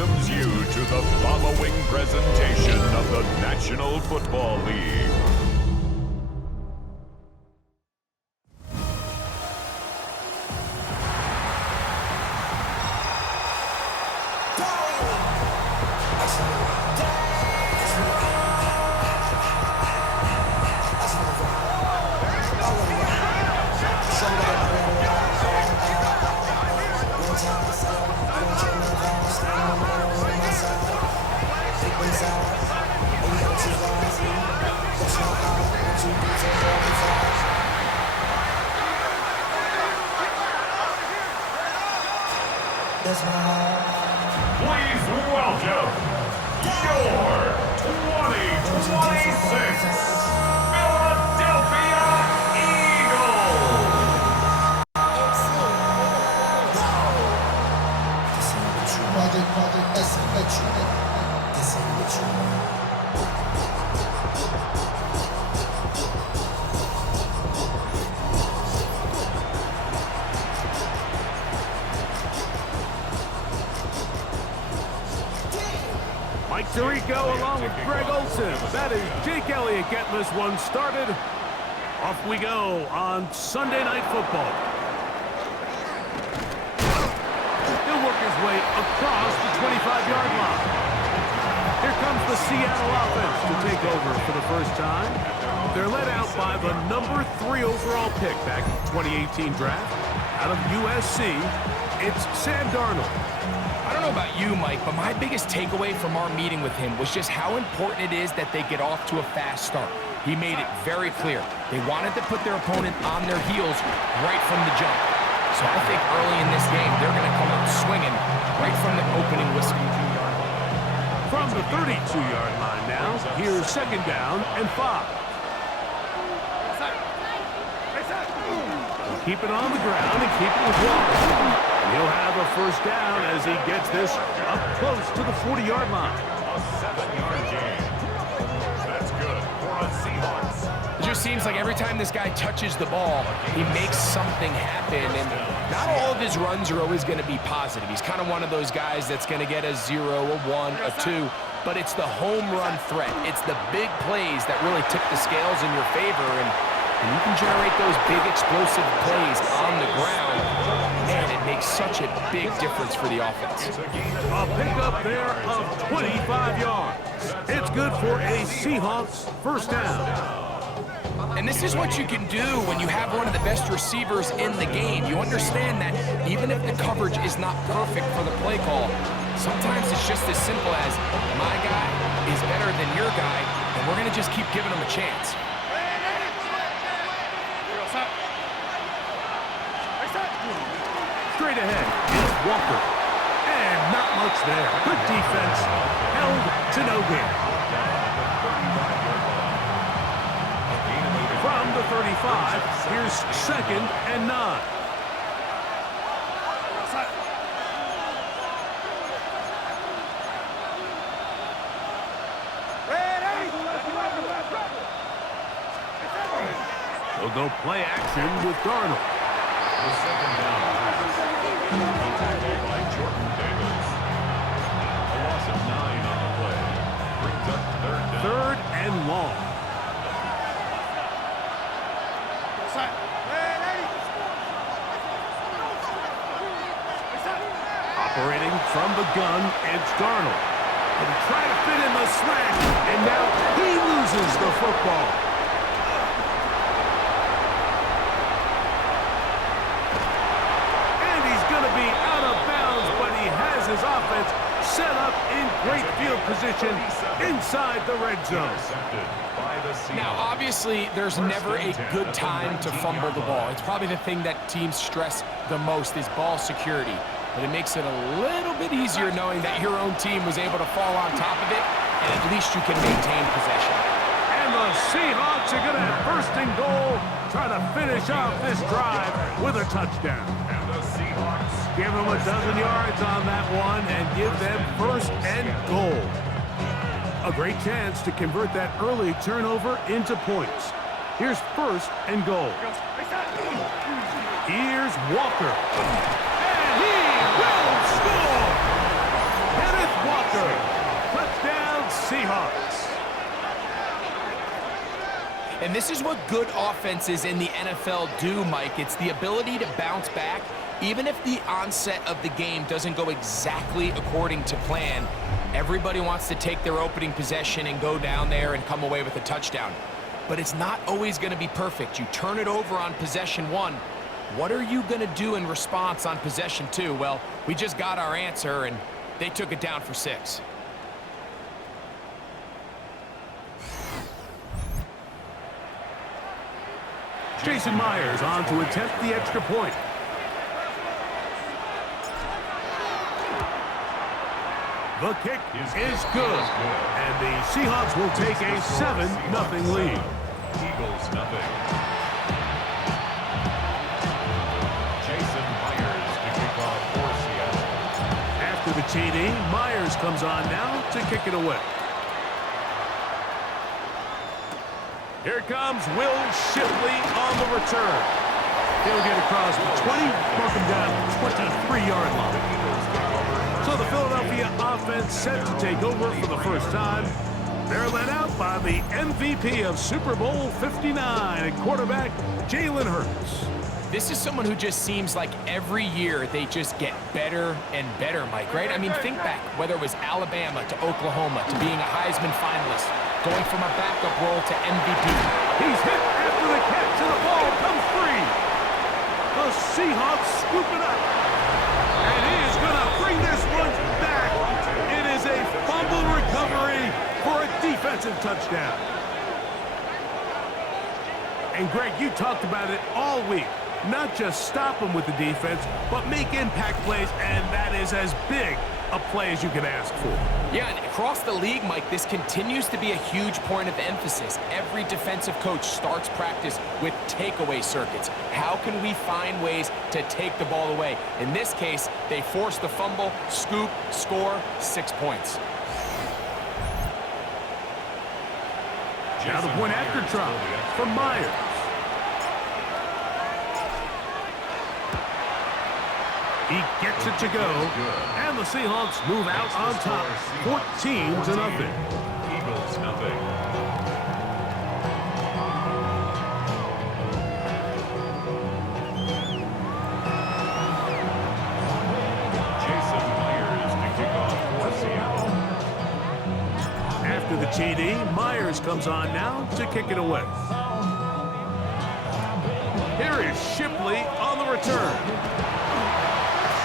welcomes you to the following presentation of the National Football League. Please welcome your 2026 Philadelphia Eagles. Mike Tirico along with Greg Olson. That is Jake Elliott getting this one started. Off we go on Sunday Night Football. He'll work his way across the 25-yard line. Here comes the Seattle offense to take over for the first time. They're led out by the number 3 overall pick back in the 2018 draft. Out of USC, it's Sam Darnold. I don't know about you, Mike, but my biggest takeaway from our meeting with him was just how important it is that they get off to a fast start. He made it very clear. They wanted to put their opponent on their heels right from the jump. So I think early in this game, they're going to come out swinging right from the opening whistle. From the 32-yard line now, here's second down and 5. Keep it on the ground and keep it with Walker. He'll have a first down as he gets this up close to the 40-yard line. A 7-yard gain. That's good for a Seahawks. It just seems like every time this guy touches the ball, he makes something happen. And not all of his runs are always going to be positive. He's kind of one of those guys that's going to get a 0, a 1, a 2. But it's the home run threat. It's the big plays that really tip the scales in your favor. And you can generate those big explosive plays on the ground, and it makes such a big difference for the offense. A pickup there of 25 yards. It's good for a Seahawks first down. And this is what you can do when you have one of the best receivers in the game. You understand that even if the coverage is not perfect for the play call, sometimes it's just as simple as my guy is better than your guy, and we're going to just keep giving him a chance. Straight ahead is Walker. And not much there. Good defense. Held to no gain. From the 35, here's second and 9. They'll go play action with Darnold. The second down pass. Tackled by Jordan Davis. A loss of 9 on the play. Brings up third down. Third and long. Operating from the gun, it's Darnold. And try to fit in the slant, and now he loses the football. His offense set up in great field position inside the red zone. Now, obviously, there's never a good time to fumble the ball. It's probably the thing that teams stress the most is ball security. But it makes it a little bit easier knowing that your own team was able to fall on top of it, and at least you can maintain possession. And the Seahawks are going to have first and goal, trying to finish off this drive with a touchdown. And the Seahawks give them a dozen yards on that one and give them first and goal. A great chance to convert that early turnover into points. Here's first and goal. Here's Walker. And he will score! Kenneth Walker. Touchdown, Seahawks. And this is what good offenses in the NFL do, Mike. It's the ability to bounce back, even if the onset of the game doesn't go exactly according to plan. Everybody wants to take their opening possession and go down there and come away with a touchdown. But it's not always going to be perfect. You turn it over on possession 1. What are you going to do in response on possession 2? Well, we just got our answer, and they took it down for 6. Jason Myers on to attempt the extra point. The kick is good, and the Seahawks will take a 7-0 lead. Eagles nothing. Jason Myers to kick off for Seattle. After the TD, Myers comes on now to kick it away. Here comes Will Shipley on the return. He'll get across the 20, mark him down at the 23-yard line. So the Philadelphia offense set to take over for the first time. They're led out by the MVP of Super Bowl 59 at quarterback, Jalen Hurts. This is someone who just seems like every year they just get better and better, Mike, right? I mean, think back, whether it was Alabama to Oklahoma to being a Heisman finalist, going from a backup role to MVP. He's hit after the catch, and the ball comes free. The Seahawks scoop it up. And he is going to bring this one back. It is a fumble recovery for a defensive touchdown. And Greg, you talked about it all week. Not just stop them with the defense, but make impact plays, and that is as big a play as you can ask for. Yeah, and across the league, Mike, this continues to be a huge point of emphasis. Every defensive coach starts practice with takeaway circuits. How can we find ways to take the ball away? In this case, they force the fumble, scoop, score, 6 points. Now the point after try from Myers. He gets it to go, and the Seahawks move out on top, 14-0. Eagles nothing. Jason Myers to kick off for Seattle. After the TD, Myers comes on now to kick it away. Here is Shipley on the return.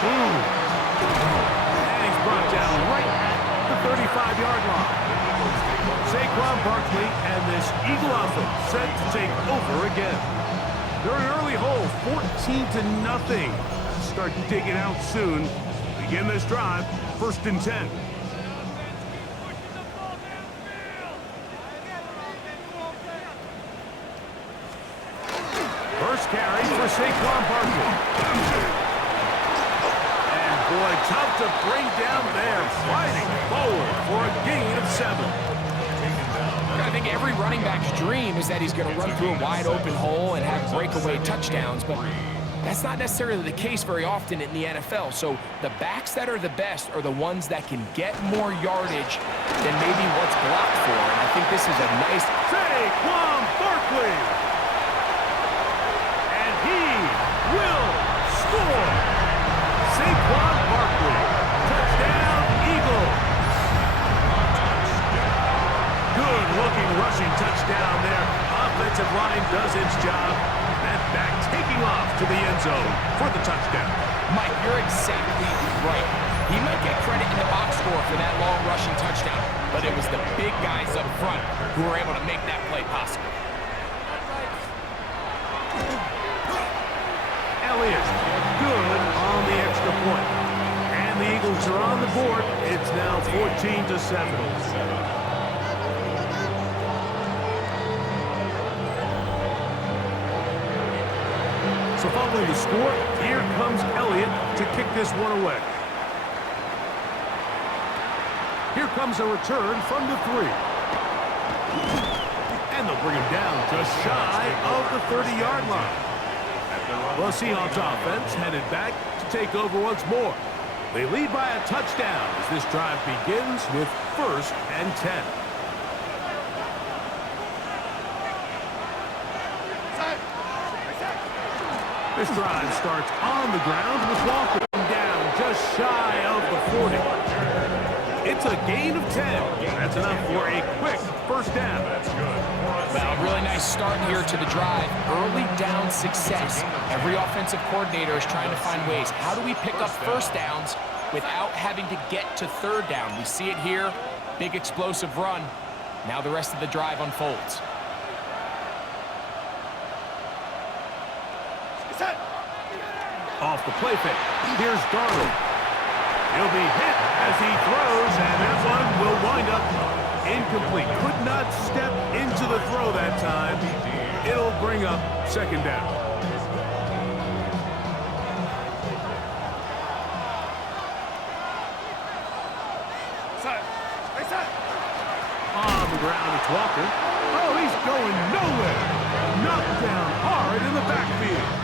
And he's brought down right at the 35-yard line. Saquon Barkley and this Eagle offense set to take over again. They're an early hole, 14-0. Start digging out soon. Begin this drive, 1st and 10. First carry for Saquon Barkley. Boy, tough to bring down there, fighting forward for a gain of 7. I think every running back's dream is that he's going to run through a wide open hole and have breakaway touchdowns, but that's not necessarily the case very often in the NFL. So the backs that are the best are the ones that can get more yardage than maybe what's blocked for, and I think this is a nice... Saquon Barkley! And he will score! Saquon Barkley, touchdown, Eagles. Good-looking rushing touchdown there. Offensive line does its job. That back taking off to the end zone for the touchdown. Mike, you're exactly right. He might get credit in the box score for that long rushing touchdown, but it was the big guys up front who were able to make that play possible. Elliott, good on the extra point. And the Eagles are on the board. It's now 14-7. So following the score, here comes Elliott to kick this one away. Here comes a return from the 3. And they'll bring him down just shy of the 30-yard line. Well, Seahawks offense headed back to take over once more. They lead by a touchdown as this drive begins with 1st and 10. This drive starts on the ground with Walker down just shy of the 40. It's a gain of 10. That's enough for a quick 1st down. That's good. Well, really nice start here to the drive. Early down success. Every offensive coordinator is trying to find ways. How do we pick up 1st downs without having to get to 3rd down? We see it here. Big explosive run. Now the rest of the drive unfolds. Off the play fake. Here's Darnold. He'll be hit as he throws, and that one will wind up incomplete. Could not step into the throw that time. It'll bring up 2nd down. On the ground, it's Walker. Oh, he's going nowhere. Knocked down hard in the backfield.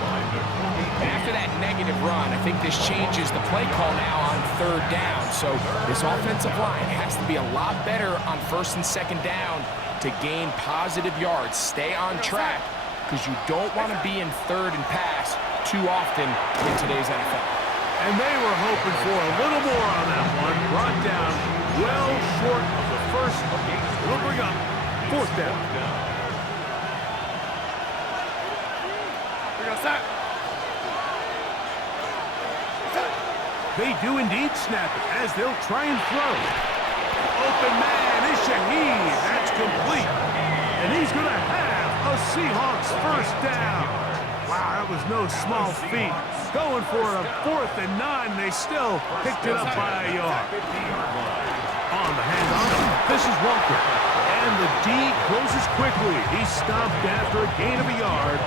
After that negative run, I think this changes the play call now on 3rd down. So this offensive line has to be a lot better on 1st and 2nd down to gain positive yards. Stay on track because you don't want to be in 3rd and pass too often in today's NFL. And they were hoping for a little more on that one. Brought down well short of the 1st. We'll bring up 4th down. They do indeed snap it as they'll try and throw. Open man is Shaheed. That's complete. And he's going to have a Seahawks 1st down. Wow, that was no small feat. Going for a 4th and 9. They still picked it up by a yard. On the handoff, this is Walker. And the D closes quickly. He stopped after a gain of a yard.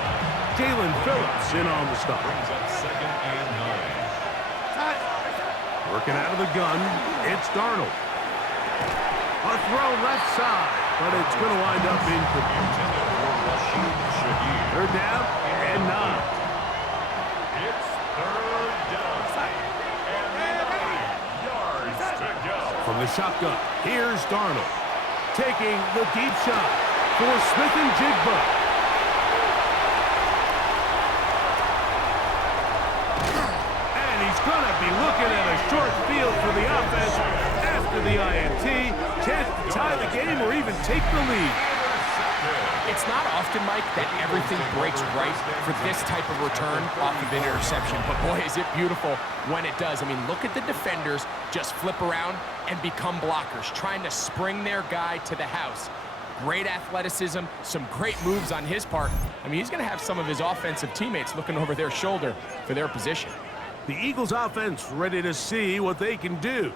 Jalen Phillips in on the stop. Brings up 2nd and 9. Working out of the gun, it's Darnold. A throw left side, but it's going to wind up incomplete. 3rd down and 9. It's 3rd down. And 9 yards to go. From the shotgun, here's Darnold. Taking the deep shot for Smith and Jigba. Going to be looking at a short field for the offense after the INT. Chance to tie the game or even take the lead. It's not often, Mike, that everything breaks right for this type of return off of an interception. But boy, is it beautiful when it does. I mean, look at the defenders just flip around and become blockers, trying to spring their guy to the house. Great athleticism, some great moves on his part. I mean, he's going to have some of his offensive teammates looking over their shoulder for their position. The Eagles offense ready to see what they can do.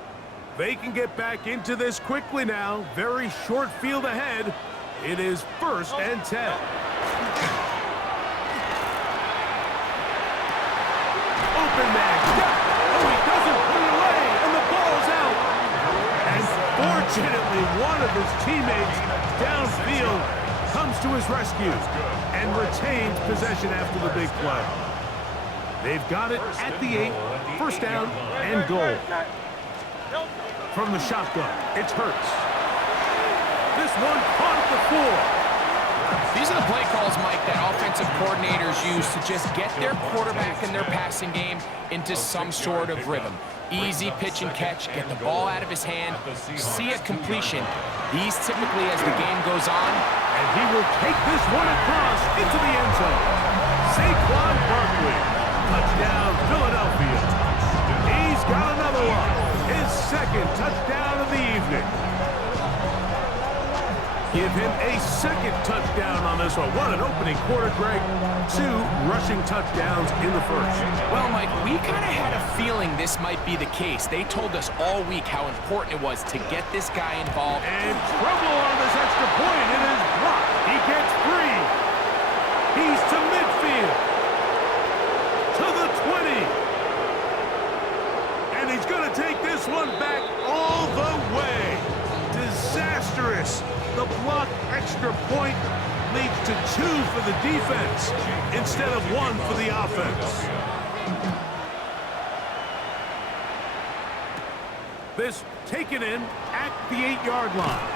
They can get back into this quickly now. Very short field ahead. It is 1st and 10. Open man. Oh, he doesn't put it away, and the ball's out. And fortunately, one of his teammates downfield comes to his rescue and retains possession after the big play. They've got it at the 8, 1st down and goal. From the shotgun, it's Hurts. This one caught at the 4. These are the play calls, Mike, that offensive coordinators use to just get their quarterback and their passing game into some sort of rhythm. Easy pitch and catch, get the ball out of his hand, see a completion. These typically, as the game goes on, and he will take this one across into the end zone. Saquon Barkley. Touchdown, Philadelphia. He's got another one. His 2nd touchdown of the evening. Give him a 2nd touchdown on this one. What an opening quarter, Greg. 2 rushing touchdowns in the 1st. Well, Mike, we kind of had a feeling this might be the case. They told us all week how important it was to get this guy involved. And trouble on this extra point. It is blocked. He gets free. He's to midfield. To the 20. And he's going to take this one back all the way. Disastrous. The blocked extra point leads to 2 for the defense instead of 1 for the offense. This taken in at the 8-yard line.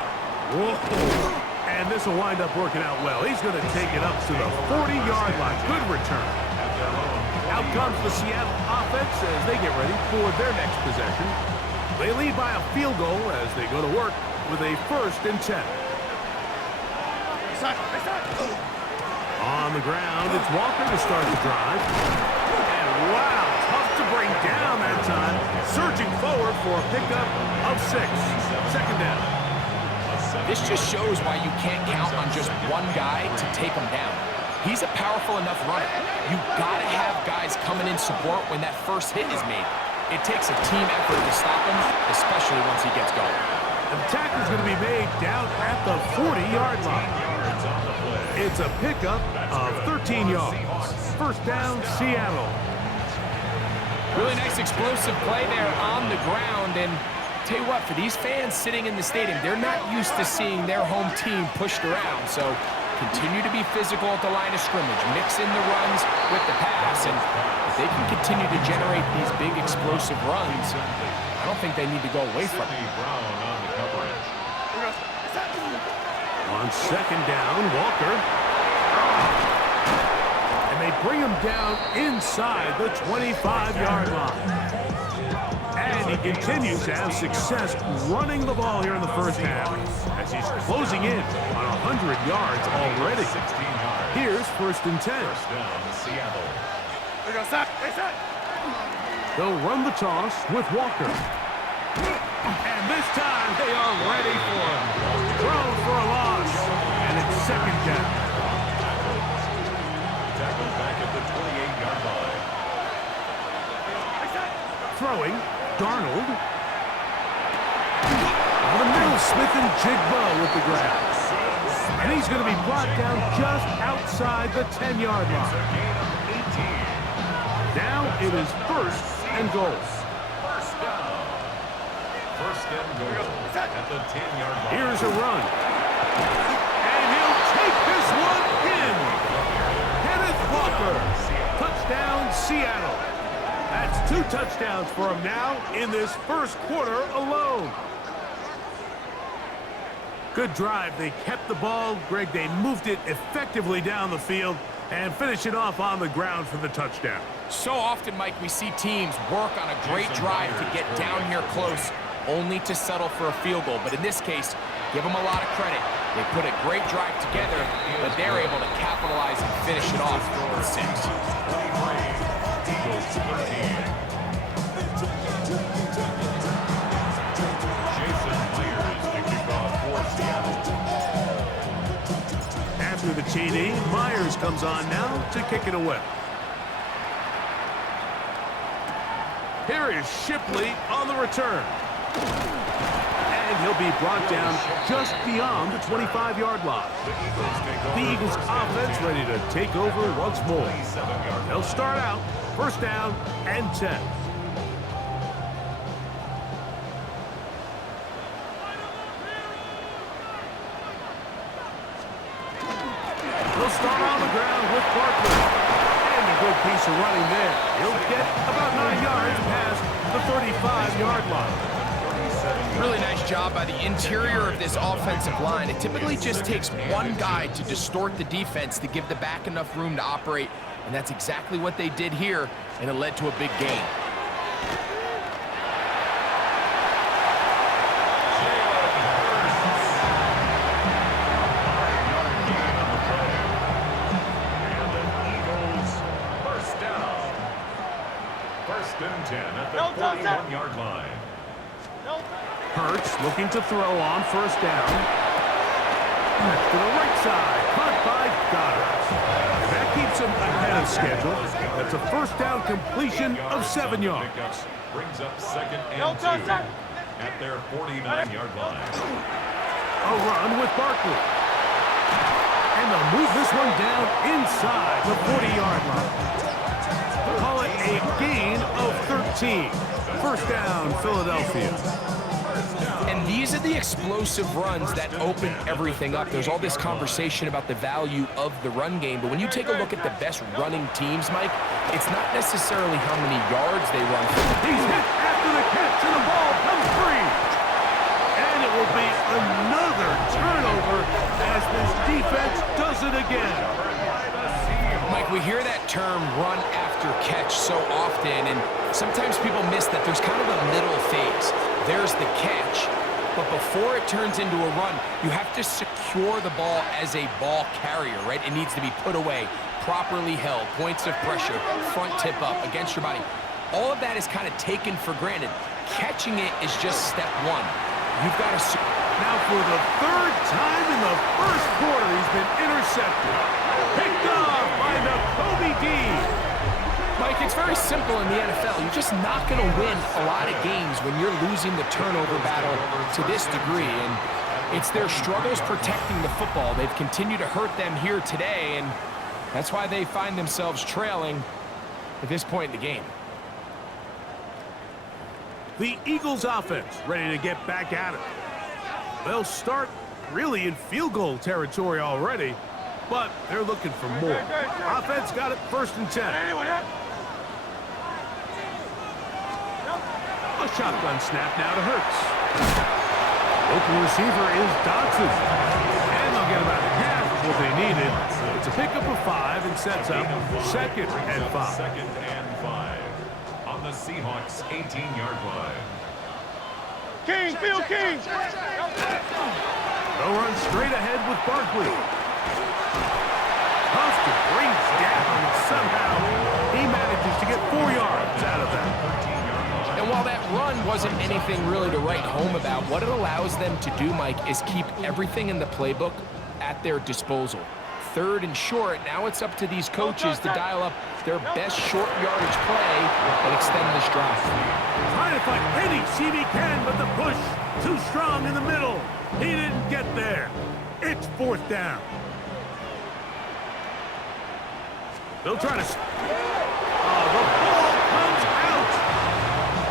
Whoa. And this will wind up working out well. He's going to take it up to the 40-yard line. Good return. Out comes the Seattle offense as they get ready for their next possession. They lead by a field goal as they go to work with a 1st and 10. On the ground, it's Walker to start the drive. And wow, tough to bring down that time. Surging forward for a pickup of 6. 2nd down. This just shows why you can't count on just one guy to take him down. He's a powerful enough runner. You gotta have guys coming in support when that first hit is made. It takes a team effort to stop him, especially once he gets going. The tackle is going to be made down at the 40-yard line. It's a pickup of 13 yards. 1st down, Seattle. Really nice explosive play there on the ground. And tell you what, for these fans sitting in the stadium, they're not used to seeing their home team pushed around. So continue to be physical at the line of scrimmage. Mix in the runs with the pass. And if they can continue to generate these big explosive runs, I don't think they need to go away from it. On 2nd down, Walker. And they bring him down inside the 25-yard line. And he continues to have success running the ball here in the 1st half as he's closing in on 100 yards already. Here's 1st and 10. They'll run the toss with Walker. And this time they are ready for him. Thrown for a loss. And it's 2nd down. Tackled back at the 28-yard line. Throwing, Darnold. Over the middle, Smith and Jigba with the grab. And he's going to be brought down just outside the 10-yard line. Now it is 1st and goal. 1st down. 1st and goal at the 10-yard line. Here's a run. And he'll take this one in. Kenneth Walker. Touchdown, Seattle. That's 2 touchdowns for him now in this 1st quarter alone. Good drive. They kept the ball. Greg, they moved it effectively down the field and finish it off on the ground for the touchdown. So often, Mike, we see teams work on a great drive to get down here close, only to settle for a field goal. But in this case, give them a lot of credit. They put a great drive together, but they're able to capitalize and finish it off with 6. After the TD, Myers comes on now to kick it away. Here is Shipley on the return. And he'll be brought down just beyond the 25-yard line. The Eagles offense ready to take over once more. They'll start out 1st down and 10. They'll start on the ground with Barkley. And a good piece of running there. He'll get about 9 yards past the 35-yard line. Really nice job by the interior of this offensive line. It typically just takes one guy to distort the defense to give the back enough room to operate, and that's exactly what they did here, and it led to a big gain. And 10 at the 41-yard line. Hurts looking to throw on 1st down. To the right side, caught by Goddard. That keeps him ahead of schedule. That's a 1st down completion of 7 yards. Brings up 2nd and 2 at their 49-yard line. A run with Barkley. And they'll move this one down inside the 40-yard line. Call it a gain of 13. 1st down, Philadelphia. And these are the explosive runs that open everything up. There's all this conversation about the value of the run game, but when you take a look at the best running teams, Mike, it's not necessarily how many yards they run. He's hit after the catch, and the ball comes free. And it will be another turnover as this defense does it again. Mike, we hear that term run after catch so often, and sometimes people miss that there's kind of a middle phase. There's the catch, but before it turns into a run, you have to secure the ball as a ball carrier, right? It needs to be put away, properly held, points of pressure, front tip up against your body. All of that is kind of taken for granted. Catching it is just step one. You've got to... Now for the third time in the first quarter, he's been intercepted. Picked off by Nakobe Dean. Mike, it's very simple in the NFL. You're just not going to win a lot of games when you're losing the turnover battle to this degree. And it's their struggles protecting the football. They've continued to hurt them here today, and that's why they find themselves trailing at this point in the game. The Eagles offense ready to get back at it. They'll start really in field goal territory already, but they're looking for more. Offense got it 1st and 10. A shotgun snap now to Hurts. Open receiver is Dodson. And they'll get about half of what they needed. It's a pickup of 5 and sets up 2nd and 5. 2nd and 5 on the Seahawks 18-yard line. King, Field King! They'll run straight ahead with Barkley. Husker brings down, and somehow he manages to get 4 yards out of that. And while that run wasn't anything really to write home about, what it allows them to do, Mike, is keep everything in the playbook at their disposal. 3rd and short, now it's up to these coaches to dial up their best short yardage play and extend this drive. Trying to find any seam he can, but the push too strong in the middle. He didn't get there. It's 4th down. They'll try to... the ball comes out.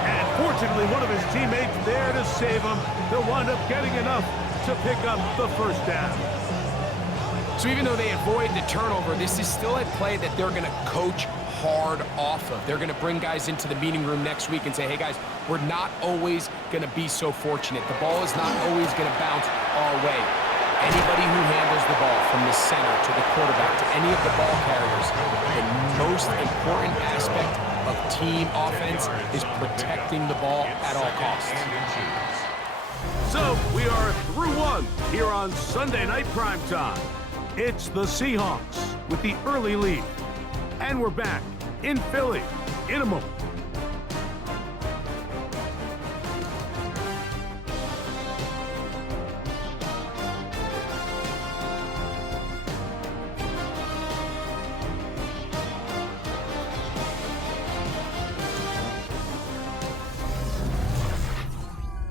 And fortunately, one of his teammates there to save him. They'll wind up getting enough to pick up the 1st down. So even though they avoid the turnover, this is still a play that they're going to coach hard off of. They're going to bring guys into the meeting room next week and say, hey, guys, we're not always going to be so fortunate. The ball is not always going to bounce our way. Anybody who handles the ball from the center to the quarterback to any of the ball carriers, the most important aspect of team offense is protecting the ball at all costs. So we are through 1 here on Sunday Night Primetime. It's the Seahawks with the early lead. And we're back in Philly in a moment.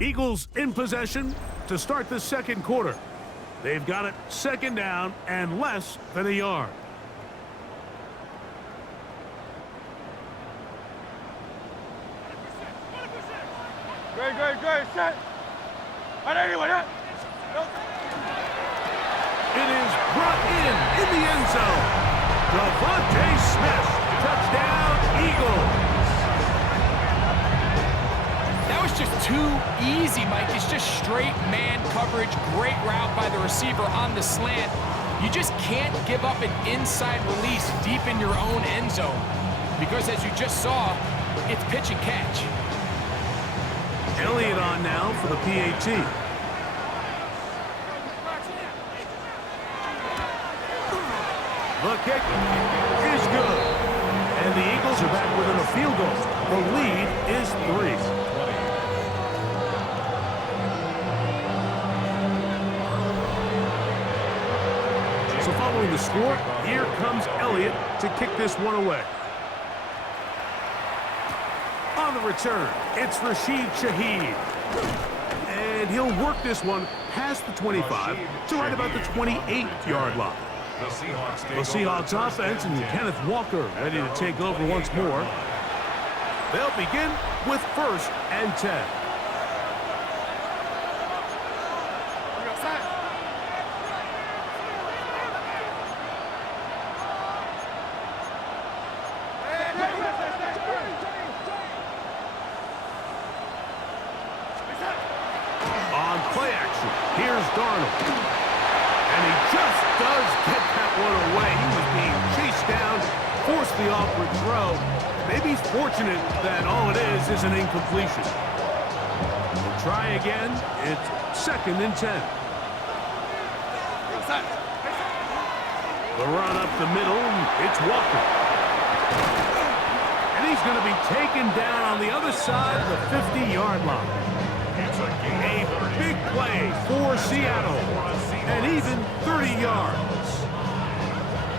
Eagles in possession to start the 2nd quarter. They've got it 2nd down and less than a yard. Great, set. It is brought in the end zone. Devontae Smith, touchdown, Eagles. That was just too easy, Mike. It's just straight man coverage, great route by the receiver on the slant. You just can't give up an inside release deep in your own end zone because, as you just saw, it's pitch and catch. Elliott on now for the PAT. The kick is good. And the Eagles are back within a field goal. The lead is 3. So following the score, here comes Elliott to kick this one away. On the return, it's Rashid Shaheed. And he'll work this one past the 25 to right about the 28-yard line. The Seahawks offense and Kenneth Walker ready to take over once more. They'll begin with 1st and 10. Here's Darnold. And he just does get that one away. He was being chased down, forced the awkward throw. Maybe he's fortunate that all it is an incompletion. We'll try again. It's 2nd and 10. The run up the middle, it's Walker. And he's going to be taken down on the other side of the 50-yard line. A big play for Seattle, and even 30 yards.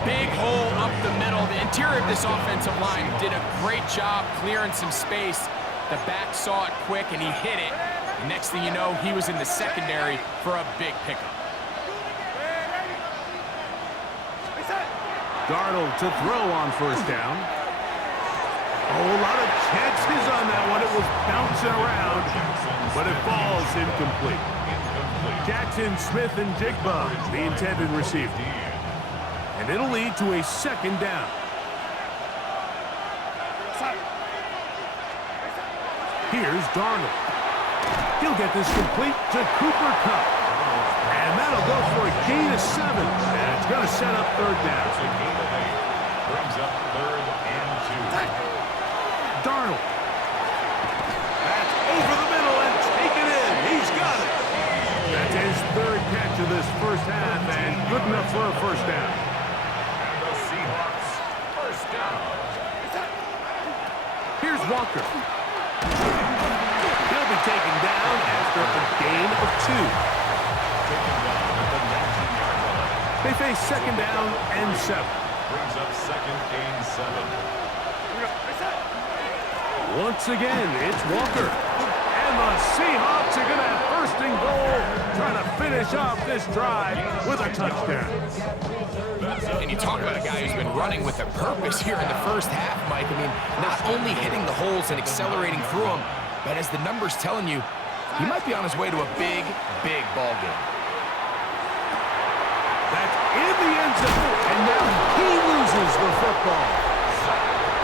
Big hole up the middle. The interior of this offensive line did a great job clearing some space. The back saw it quick, and he hit it. And next thing you know, he was in the secondary for a big pickup. Darnold to throw on 1st down. Oh, a lot of chances on that one. It was bouncing around, but it falls incomplete. Jackson, Smith, and Jigba, the intended receiver. And it'll lead to a 2nd down. Here's Darnold. He'll get this complete to Cooper Kupp. And that'll go for a gain of 7. And it's going to set up 3rd down. Brings up 3rd and 2. Darnold. That's over the middle and taken in. He's got it. That's his 3rd catch of this first half, and good enough for a 1st down. And the Seahawks, 1st down. Here's Walker. He'll be taken down after a gain of 2. Taken down at the 19-yard line. They face 2nd down and 7. Brings up 2nd and 7. Once again, it's Walker. And the Seahawks are going to have 1st and goal, trying to finish off this drive with a touchdown. And you talk about a guy who's been running with a purpose here in the first half, Mike. I mean, not only hitting the holes and accelerating through them, but as the numbers telling you, he might be on his way to a big, big ball game. That's in the end zone, and now he loses the football.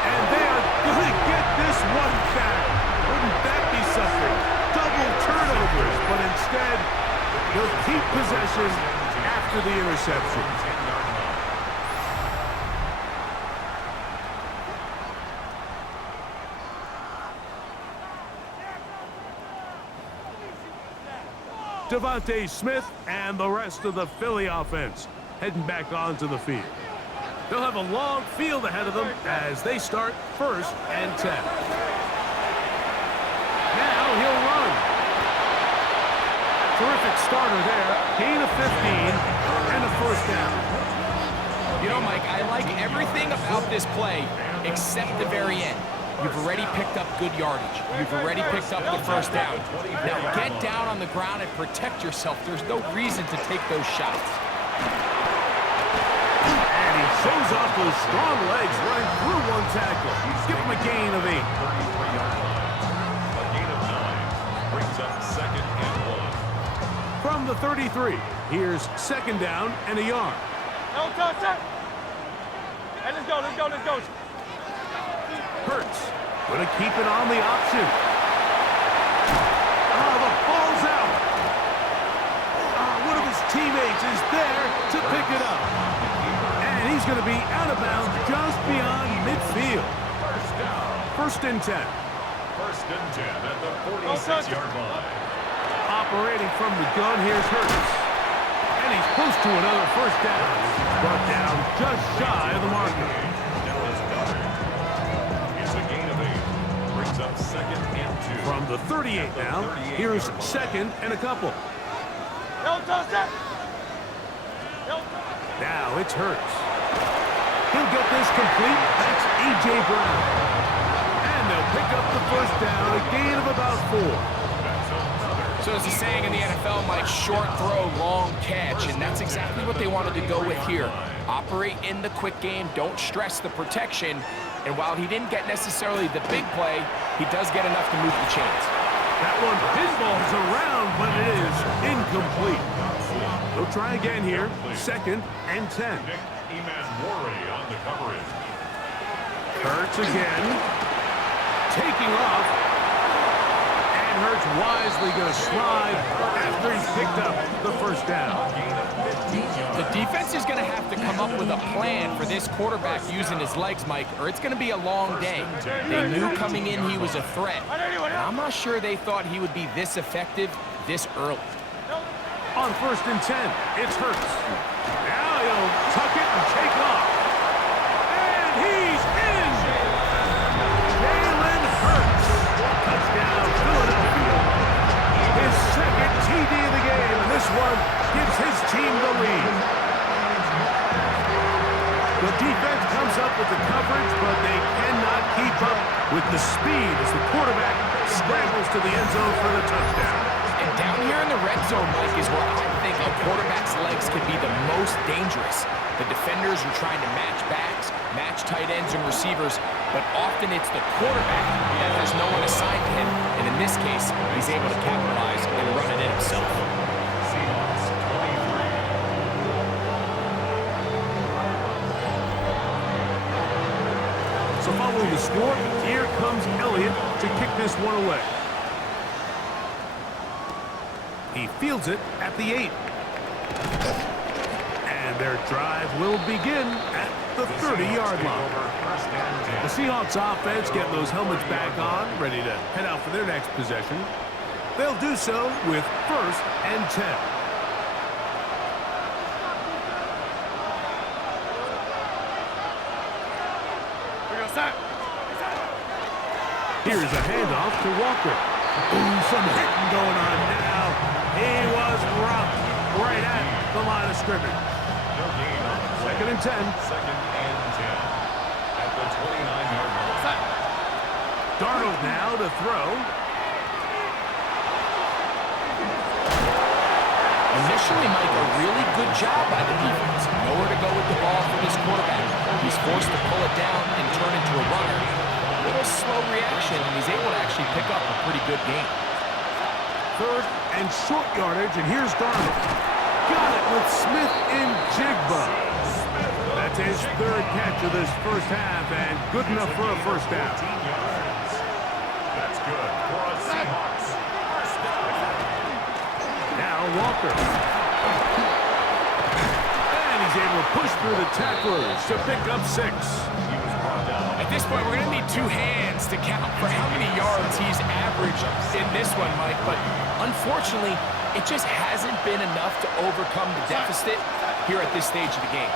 And they are going to get this one back. Wouldn't that be something? Double turnovers, but instead, they'll keep possession after the interception. Devontae Smith and the rest of the Philly offense heading back onto the field. They'll have a long field ahead of them as they start 1st and 10. Now he'll run. Terrific starter there. Gain of 15 and a 1st down. You know, Mike, I like everything about this play except the very end. You've already picked up good yardage. You've already picked up the 1st down. Now get down on the ground and protect yourself. There's no reason to take those shots. And he shows off those strong legs running through one tackle. Give him a gain of 8. 33-yard line. A gain of 9. Brings up 2nd and 1. From the 33, here's 2nd down and a yard. No touch it. Hey, let's go, let's go, let's go. Hurts. Going to keep it on the option. Oh, the ball's out. One of his teammates is there to pick it up. And he's going to be out of bounds just beyond midfield. 1st down. 1st and 10. 1st and 10 at the 46-yard line. Operating from the gun, here's Hurts. And he's close to another 1st down. Brought down just shy of the marker. Up 2nd and 2. From the 38 now, here's 2nd and a couple. No touch it. Now it's Hurts. He'll get this complete. That's A.J. Brown. And they'll pick up the 1st down, a gain of about 4. So as the saying in the NFL, Mike, short throw, long catch, and that's exactly what they wanted to go with here. Operate in the quick game, don't stress the protection, and while he didn't get necessarily the big play, he does get enough to move the chains. That one pinballs around, but it is incomplete. They'll try again here, 2nd and 10. Nick Emanwari on the coverage. Hurts again. Taking off. And Jalen Hurts wisely going to slide after he's picked up the first down. The defense is going to have to come up with a plan for this quarterback using his legs, Mike, or it's going to be a long day. They knew coming in he was a threat. And I'm not sure they thought he would be this effective this early. On 1st and 10, it's Hurts. Now he'll tuck it and take off. And he's in! Jalen Hurts. Touchdown, Philadelphia. His second TD of the game, and this one gives his team the lead. The defense comes up with the coverage, but they cannot keep up with the speed as the quarterback scrambles to the end zone for the touchdown. And down here in the red zone, Mike, is where I think a quarterback's legs can be the most dangerous. The defenders are trying to match backs, match tight ends and receivers, but often it's the quarterback that has no one assigned to him. And in this case, he's able to capitalize and run it in himself. Seahawks 23. So following the score, here comes Elliott to kick this one away. He fields it at the 8. And their drive will begin at the 30-yard line. The Seahawks offense getting those helmets back on, ready to head out for their next possession. They'll do so with 1st and 10. Here's a handoff to Walker. Ooh, some hitting going on now. He was roughed right at the line of scrimmage. No gain on the play. 2nd and 10. 2nd and 10 at the 29-yard line. Darnold now to throw. Initially, Mike, a really good job by the defense. Nowhere to go with the ball for this quarterback. He's forced to pull it down and turn into a runner. A little slow reaction, and he's able to actually pick up a pretty good game. 3rd and short yardage, and here's Darnold. Got it with Smith and Jigba. That's his 3rd catch of this first half, and good enough for a first down. That's good for a Seahawks. Now Walker. And he's able to push through the tacklers to pick up 6. At this point, we're going to need 2 hands to count for how many yards he's averaged in this one, Mike. But unfortunately, it just hasn't been enough to overcome the deficit here at this stage of the game.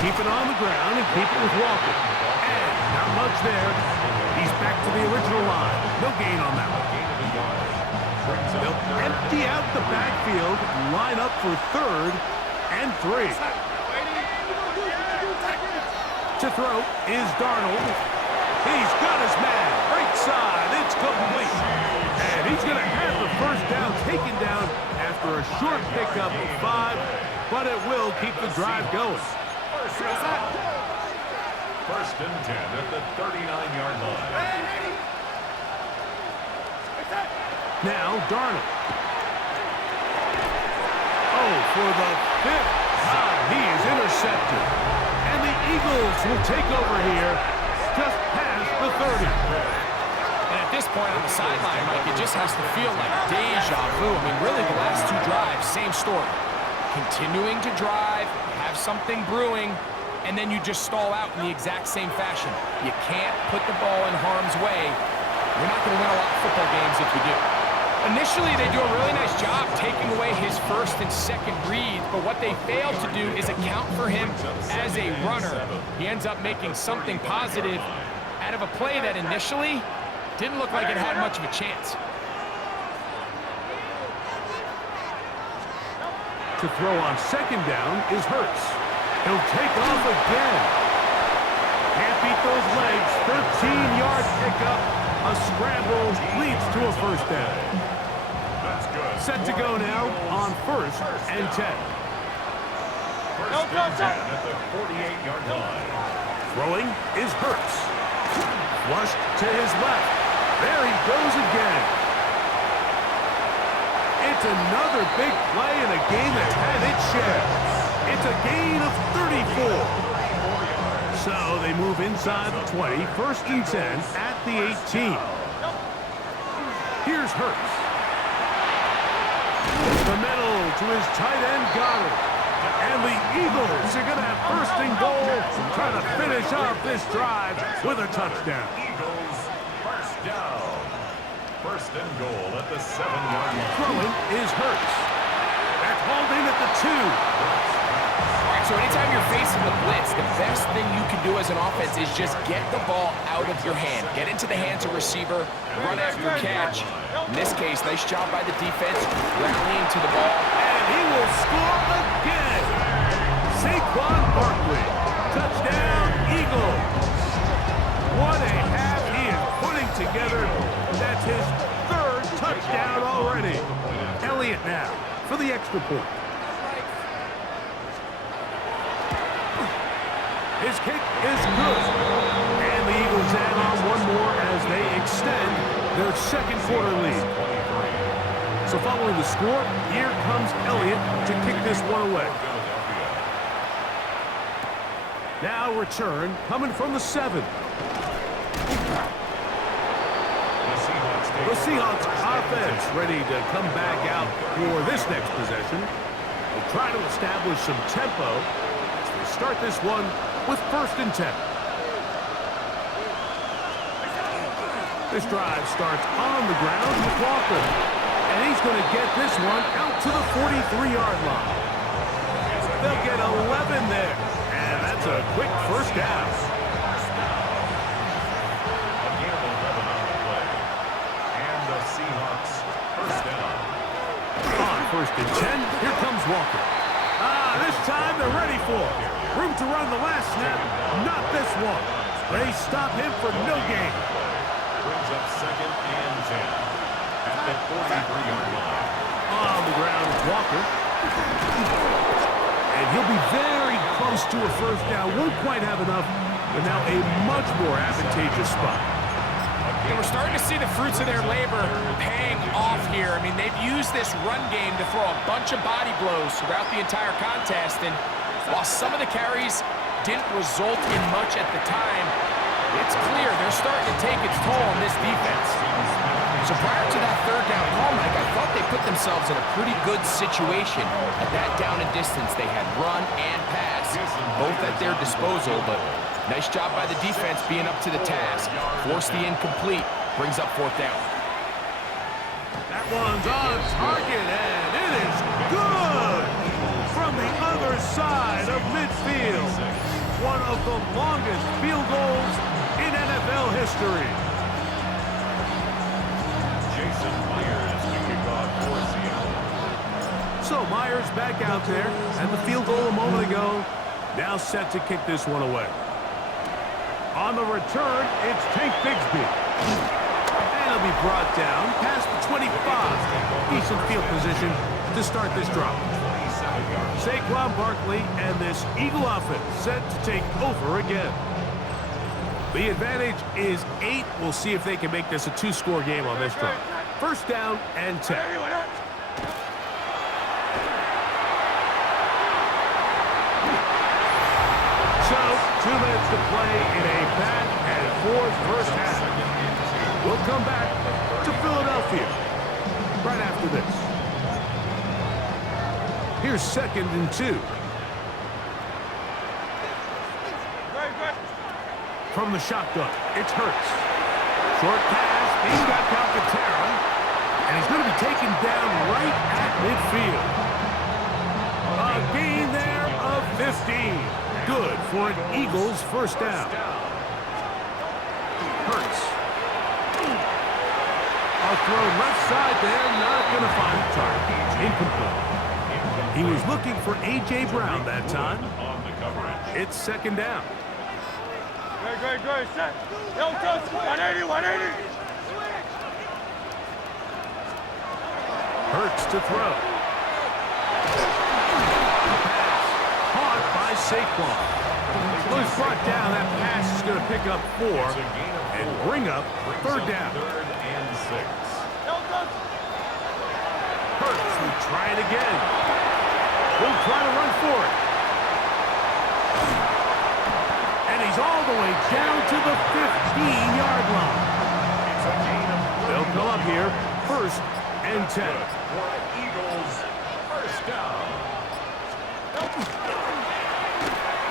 Keep it on the ground and keep it with Walker. And not much there. He's back to the original line. No gain on that one. They'll empty out the backfield, line up for 3rd and 3. To throw is Darnold. He's got his man. Right side. It's complete. And he's going to have the first down taken down after a short pickup of 5, but it will keep the drive going. 1st and 10 at the 39-yard line. Now Darnold. Oh, for the 5th time, he is intercepted. And the Eagles will take over here just past the 30. And at this point on the sideline, Mike, it just has to feel like deja vu. I mean, really, the last 2 drives, same story. Continuing to drive, have something brewing, and then you just stall out in the exact same fashion. You can't put the ball in harm's way. You're not going to win a lot of football games if you do. Initially, they do a really nice job taking away his 1st and 2nd reads, but what they fail to do is account for him as a runner. He ends up making something positive out of a play that initially didn't look like it had much of a chance. To throw on 2nd down is Hurts. He'll take off again. Can't beat those legs. 13-yard pickup. A scramble leads to a first down. That's good. Set to go now on 1st and 10. 1st and 10 at the 48-yard line. Throwing is Hurts. Flushed to his left. There he goes again. It's another big play in a game that's had its share. It's a gain of 34. So they move inside the 20, 1st and 10 at the 18. Here's Hurts. The middle to his tight end, Goddard. And the Eagles are going to have first and goal, trying to finish off this drive with a touchdown. Eagles, first down. First and goal at the 7-yard line. Throwing is Hurts. That's holding at the 2. So anytime you're facing the blitz, the best thing you can do as an offense is just get the ball out of your hand. Get into the hands of receiver, run after catch. In this case, nice job by the defense, rallying to the ball. And he will score again. Saquon Barkley. Touchdown, Eagles. What a half he is putting together. That's his 3rd touchdown already. Elliott now for the extra point. His kick is good. And the Eagles add on one more as they extend their 2nd quarter lead. So following the score, here comes Elliott to kick this one away. Now return coming from the 7. The Seahawks offense ready to come back out for this next possession. They'll try to establish some tempo as they start this one with 1st and 10. This drive starts on the ground with Walker. And he's going to get this one out to the 43-yard line. They'll get 11 there. And that's a quick first down. Again, 11 on the play. And the Seahawks, first down. On 1st and 10, here comes Walker. This time they're ready for it. Room to run the last snap, not this one. They stop him for no gain. Brings up 2nd and 10 at the 43-yard line. On the ground is Walker. And he'll be very close to a first down. Won't quite have enough, but now a much more advantageous spot. And we're starting to see the fruits of their labor paying off here. I mean, they've used this run game to throw a bunch of body blows throughout the entire contest. And while some of the carries didn't result in much at the time, it's clear they're starting to take its toll on this defense. So prior to that 3rd down call, Mike, I thought they put themselves in a pretty good situation. At that down and distance, they had run and pass, both at their disposal, but nice job by the defense being up to the task. Forced the incomplete, brings up 4th down. That one's on target, and it is good from the other side of midfield. One of the longest field goals in NFL history. Jason Myers to kick off for Seattle. So Myers back out there, and the field goal a moment ago, now set to kick this one away. On the return, it's Tank Bigsby. And he'll be brought down past the 25. Decent field position to start this drive. Saquon Barkley and this Eagle offense set to take over again. The advantage is 8. We'll see if they can make this a 2-score game on this drive. First down and 10. So, 2 minutes to play in a back-and-forth first half. We'll come back to Philadelphia right after this. Here's 2nd and 2. From the shotgun, it's Hurts. Short pass, he's got Calcaterra, and he's going to be taken down right at midfield. A gain there of 15. Good for an Eagles first down. Hurts. A throw left side there, not going to find the target. Incomplete. He was looking for A.J. Brown that time. It's 2nd down. Great, set. Yo, touch, 180. Hurts to throw. Pass. Caught by Saquon. Well, he's brought down. That pass is going to pick up 4 and bring up 3rd down. 3rd and 6. Hurts will try it again. He'll try to run for it. And he's all the way down to the 15-yard line. They'll come up here first and 10. For the Eagles, first down.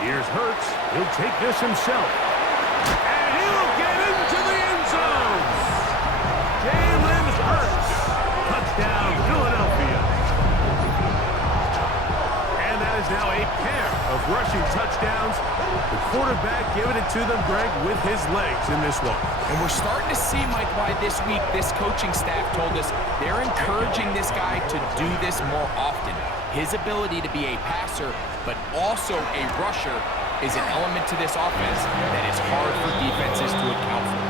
Here's Hurts. He'll take this himself. And he'll get into the end zone. Jalen Hurts. Touchdown, Philadelphia. And that is now a pair of rushing touchdowns. The quarterback giving it to them, Greg, with his legs in this one. And we're starting to see, Mike, why this week this coaching staff told us they're encouraging this guy to do this more often. His ability to be a passer, but also a rusher, is an element to this offense that is hard for defenses to account for.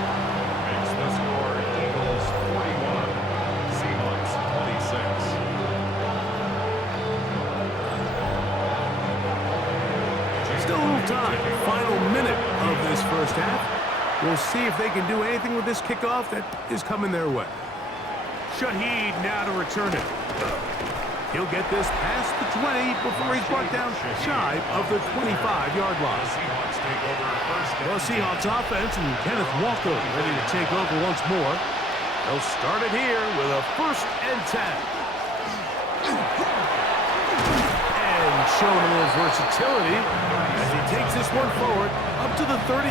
Makes the score Eagles 41, Seahawks 26. Still a little time. Final minute of this first half. We'll see if they can do anything with this kickoff that is coming their way. Shaheed now to return it. He'll get this past the 20 before he's brought down shy of the 25-yard line. Seahawks take over first Well, Seahawks offense and Kenneth Walker ready to take over once more. They'll start it here with a first and 10. And showing a little versatility as he takes this one forward up to the 34,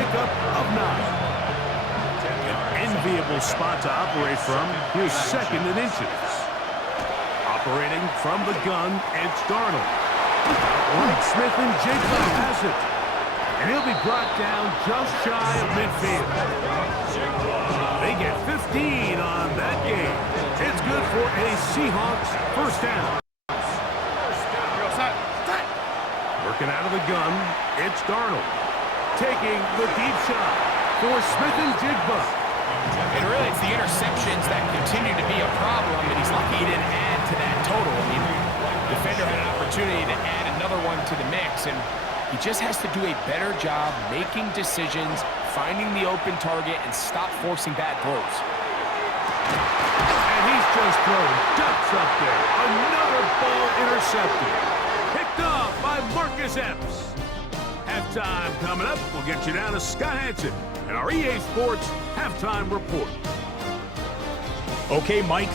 pickup of 9. An enviable spot to operate from. Here's second and inches. Operating from the gun, it's Darnold. Right, Smith and Jigba has it. And he'll be brought down just shy of midfield. They get 15 on that game. It's good for a Seahawks first down. Working out of the gun, it's Darnold. Taking the deep shot for Smith and Jigba. And really, it's the interceptions that continue to be a problem, and he's lucky he didn't add to that total. I mean, the defender had an opportunity to add another one to the mix, and he just has to do a better job making decisions, finding the open target, and stop forcing bad throws. And he's just throwing ducks up there. Another ball intercepted. Picked off by Marcus Epps. Halftime coming up. We'll get you down to Scott Hansen and our EA Sports Halftime Report. Okay, Mike.